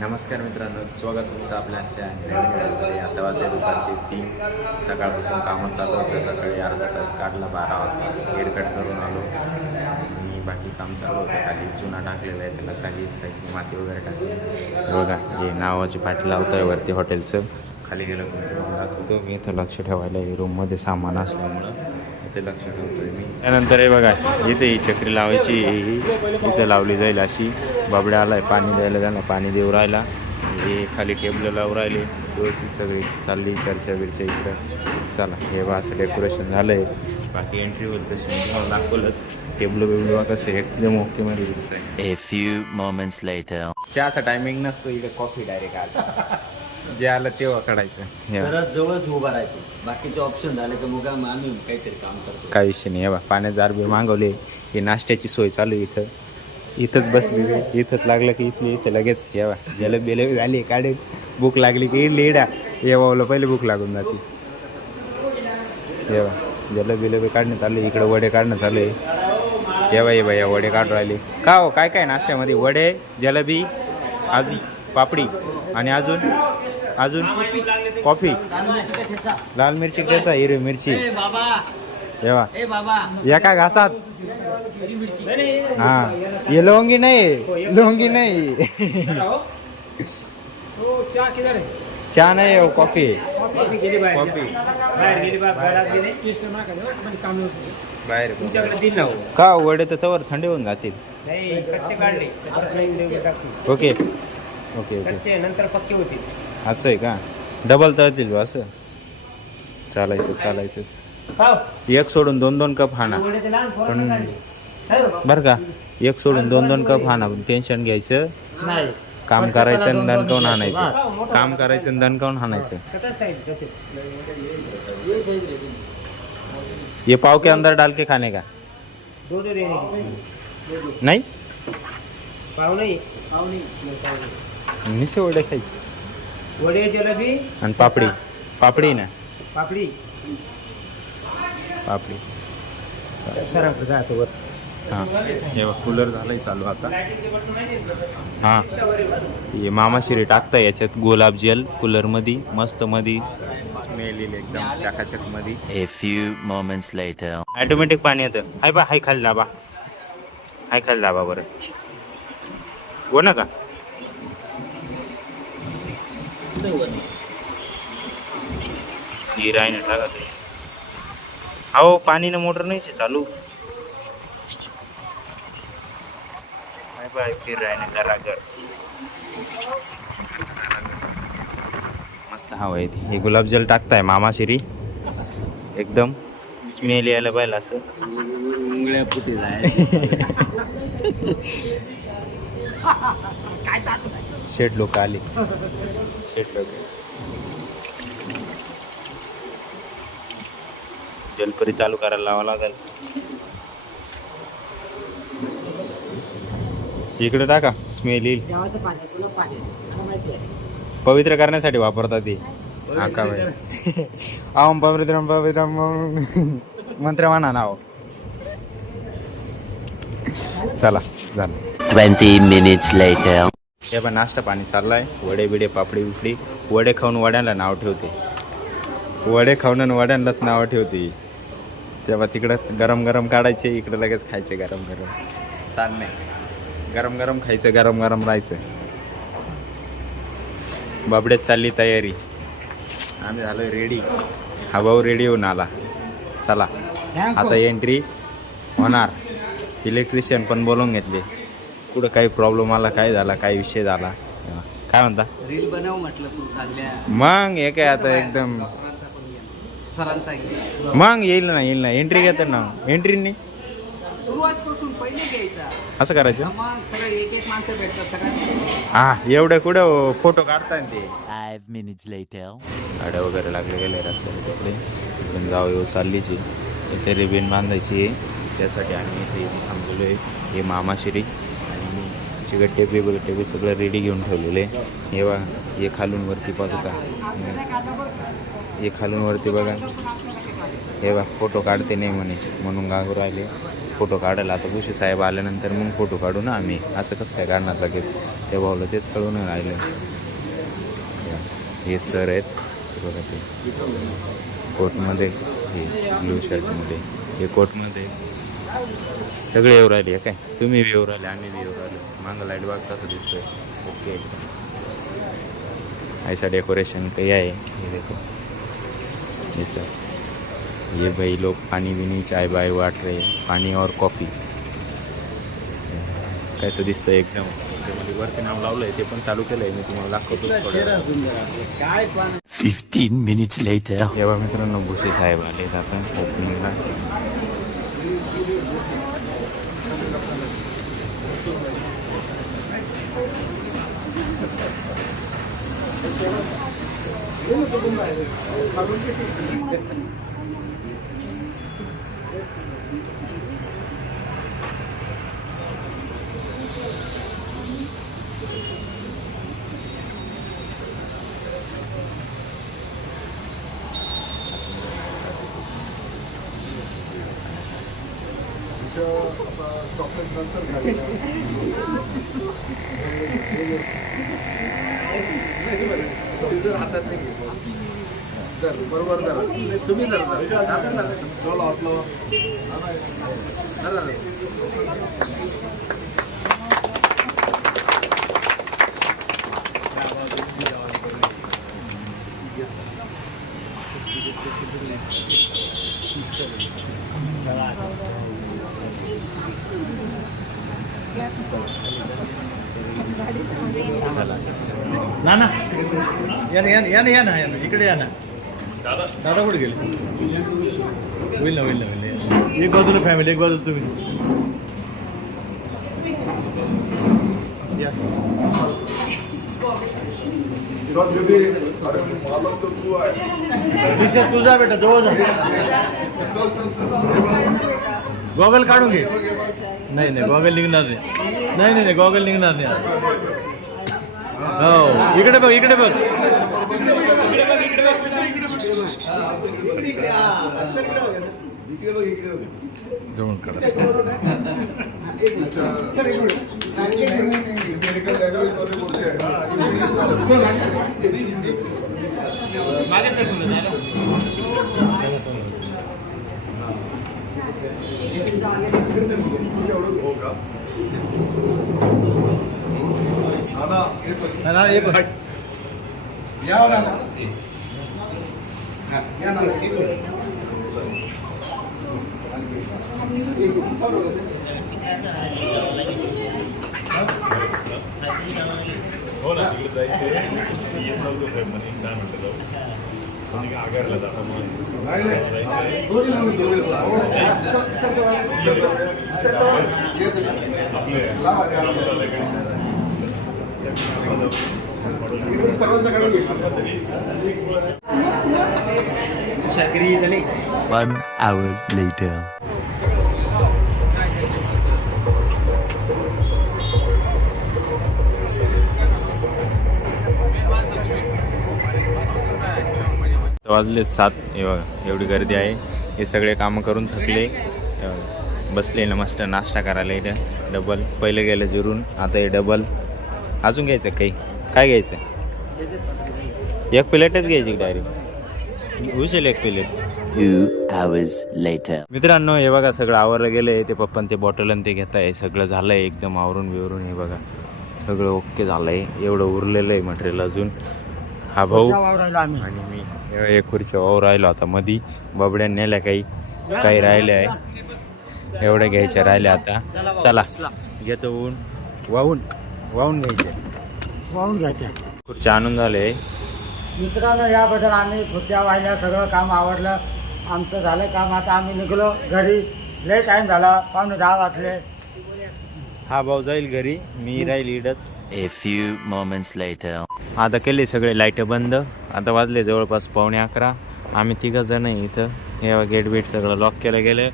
नमस्कार मित्रांनो, स्वागत तुमचं आपल्या आजच्या नवीन व्हिडिओमध्ये. आता वाजले दुपारचे 3. सकाळपासून कामं चालू होतं. सकाळी अर्धा तास काढला, 12 वाजता हेअर कट करून आलो आणि बाकी काम चालू होतं. खाली चुना टाकलेला आहे, त्याला साईडची माती वगैरे टाकली. बघा हे नावाची पाठी लावतो आहे वरती हॉटेलचं. खाली गेलं पण जात होतो मी, इथं लक्ष ठेवायला रूममध्ये सामान असल्यामुळं इथे लक्ष ठेवतोय मी. त्यानंतर हे बघा इथे ही चक्री लावायची, इथं लावली जाईल अशी. बाबड्या आलाय पाणी द्यायला, त्यांना पाणी देऊ राहिला. हे खाली टेबल लावून राहिले, व्यवस्थित सगळी चालली चर्चा बिरच्या इकडं. चला हे बा असं डेकोरेशन झालं आहे. बाकी एंट्री होईल तशी तुम्हाला दाखवलंच. टेबल बिबल कसं एकदम ओकेमध्ये दिसत आहे. A few moments later. चहाचा टायमिंग नसतो इकडे, कॉफी डायरेक्ट आज जे आलं तेव्हा काढायचं. घरात जवळच उभा राहतो, बाकीचे ऑप्शन झाले तर मग आम्ही काहीतरी काम करतो. काही विषय नाही. हे बा पाण्याचे आरबीर मागवले. हे नाश्त्याची सोय चालू आहे इथं. इथंच बसली, इथंच लागलं की इथे लगेच हे बा जलब बेलब झाली काढे. भूक लागली की इडली इडा हे बावलं पहिले भूक लागून जाते. हे बा जलब बेलब काढणं चालू आहे. इकडं वडे काढणं चालू आहे. हे बाई वडे काढून राहिले का हो. काय काय नाश्त्यामध्ये वडे, जलेबी, अजून पापडी आणि अजून कॉफी, लाल मिरची ठेचा, हिरवी मिरची. एका घासात. हा ये लोंगी नाही चहा नाही हो, कॉफी. बाहेर का वडे तर तवर थंड होऊन जातील. ओके ओके ओके नंतर पक्के होतील. असं आहे का, डबल तळतील असं. चालायचंच. एक सोडून 2-2 कप हाना पण बरं का. एक सोडून 2-2 कप हाना पण टेन्शन घ्यायचं. काम करायचं आणि दणकावून हाणायचं. काम करायचं आणि दणकावून हाणायचं. ये पाव के अंदर डाल के खाने का नाही. पाव नाही, निसे वडे खायचे वडे, जलेबी आणि पापडी ना पापडी. हां हे कूलर झालंय चालू आता. हां हे मामाशिरी टाकताय याच्यात गुलाब जल कूलरमध्ये. मस्त मध्ये स्मेल येईल एकदम चकाचक मध्ये. A few moments later. Automatic पाणी येतं. हाय खाली दाबा बरं हो ना का. ही राही ना टाका ते. अहो पाणीनं मोटर नाही चालू. बाय फिर राही ना घराघर. मस्त हवा आहे ती. हे गुलाबजल टाकताय मामाशिरी, एकदम स्मेल यायला पाहिजे असं. उंगळ्या पुती जाय. शेठ लोक आले. जलपरी चालू करायला लावा लागेल. इकडे टाका, स्मेल येईल. पवित्र करण्यासाठी वापरतात ते. आम पवित्रम मंत्र म्हणा नाव. चला झालं. 20 minutes later. हे पण नाश्ता पाणी चाललाय. वडे बिडे, पापडी बिपडी. वडे खाऊन वड्यांना नाव ठेवते. वडे खाऊन आणि वड्यांनाच नाव ठेवते. तेव्हा तिकडं गरम काढायचे, इकडं लगेच खायचे गरम. ताण नाही. गरम खायचं, गरम राहायचं. बाबड्यात चालली तयारी. आम्ही झालो रेडी. हा भाऊ रेडी होऊन आला. चला आता एंट्री होणार. इलेक्ट्रिशियन पण बोलवून घेतले. कुठं काही प्रॉब्लेम आला, काय झाला, काय विषय झाला, काय म्हणता. रील बनव म्हटलं तू चांगल्या. मग हे काय आता एकदम सरांचा मग येईल ना एंट्री घेतात ना. एंट्री नाही सुरुवातपासून पहिले घ्यायचा. असं करायचं. मग सगळे एक माणसं भेटतात सगळ्यांना. हा एवढं कुठं फोटो काढताय ते. 5 minutes later. गाड्या वगैरे लागले गेले रस्त्याने तिकडे. इकडून जाऊ येऊ चाललीची. इथे रिबीन बांधायची आहे, त्यासाठी आम्ही इथे थांबलेलो आहे. हे मामाशिरी आणि सगळे टेबी सगळं रेडी घेऊन ठेवलेले. हे बघा हे खालून वरती पाहत होता. हे खालून वरती बघा. हे बघा फोटो काढते नाही म्हणून गागू राहिले. फोटो काढायला. आता भुसे साहेब आल्यानंतर मग फोटो काढू ना आम्ही, असं कसं काय काढणार लगेच. ते भाऊला तेच कळून राहिलं. हे सर आहेत ते बघा, ते कोटमध्ये, हे ब्लू शर्टमध्ये, हे कोटमध्ये सगळे येऊ राहिले काय. तुम्ही बी येऊ राहिले, आम्ही बी येऊ राहिलो. मागं लाईट बाग कसं दिसतोय. ओके ऐसा डेकोरेशन काही आहे. हे देखो ये सर, ये भाई लोग पानी बिनी चाय बाय वाट रहे, पानी और कॉफ़ी. कैसं दिसतं एकदम. त्यामध्ये वरती नाव लावलं आहे, ते पण चालू केलं आहे. मी तुम्हाला दाखवतो थोडं. 15 minutes later. तेव्हा मित्रांनो भुसे साहेब आले आता ओपनिंगला. बरोबर तुम्ही ना ना या ना या ना या ना या ना इकडे या ना. दादा कुठे गेले. होईल ना होईल ना होईल. एक बाजूला फॅमिली, एक बाजूला तुम्ही. विषय तुझा बेटा जवळ जा. गॉगल काढून घे. नाही नाही गॉगल निघणार नाही. नाही नाही गॉगल निघणार नाही. हो इकडे बघ इकडे बघ. जवळ काढा. मागे सर आगारला जातो One hour later. वाजले 7. हे बघा एवढी गर्दी आहे. हे सगळे कामं करून थकले, बसले ना मस्त नाश्ता करायला इथं. डबल पहिलं गेलं जिरून, आता हे डबल. अजून घ्यायचं काही, काय घ्यायचं. एक प्लेटच घ्यायची डायरेक्ट. उचल एक प्लेट. 2 hours later. मित्रांनो हे बघा सगळं आवरलं गेलं आहे. ते पप्पा ते बॉटल आणि ते घेत आहे. सगळं झालं आहे एकदम आवरून बिवरून. हे बघा सगळं ओके झालं आहे. एवढं उरलेलं आहे मटेरियल अजून. हा भाऊ आणि मी एक खुर्च्या वावर राहिलो आता मधी. बबड्या नेल्या काही काही राहिल्या आहे. एवढ्या घ्यायच्या राहिल्या आता. चला घेतो ऊन वाहून घ्यायच्या. खुर्च्या आणून झाले. मित्रांनो याबद्दल आम्ही खुर्च्या वाहिल्या, सगळं काम आवडलं. आमचं झालं काम. आता आम्ही निघलो घरी. लय टाईम झाला, 9:45 वाजले. हा भाऊ जाईल घरी, मी राहील इडच. A few moments later. आता केले सगळे लाईट बंद. आता वाजले जवळपास 11:15. आम्ही 3 जण आहे इथं. हे गेट बीट सगळं लॉक केलं गेलं.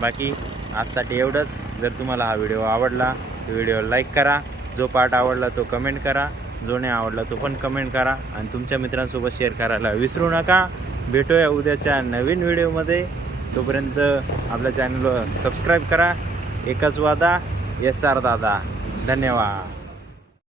बाकी आजसाठी एवढंच. जर तुम्हाला हा व्हिडिओ आवडला तर व्हिडिओ लाईक करा. जो पार्ट आवडला तो कमेंट करा. जो नाही आवडला तो पण कमेंट करा. आणि तुमच्या मित्रांसोबत शेअर करायला विसरू नका. भेटूया उद्याच्या नवीन व्हिडिओमध्ये. तोपर्यंत आपल्या चॅनलवर सबस्क्राईब करा. एकच वादा, SR दादा. धन्यवाद.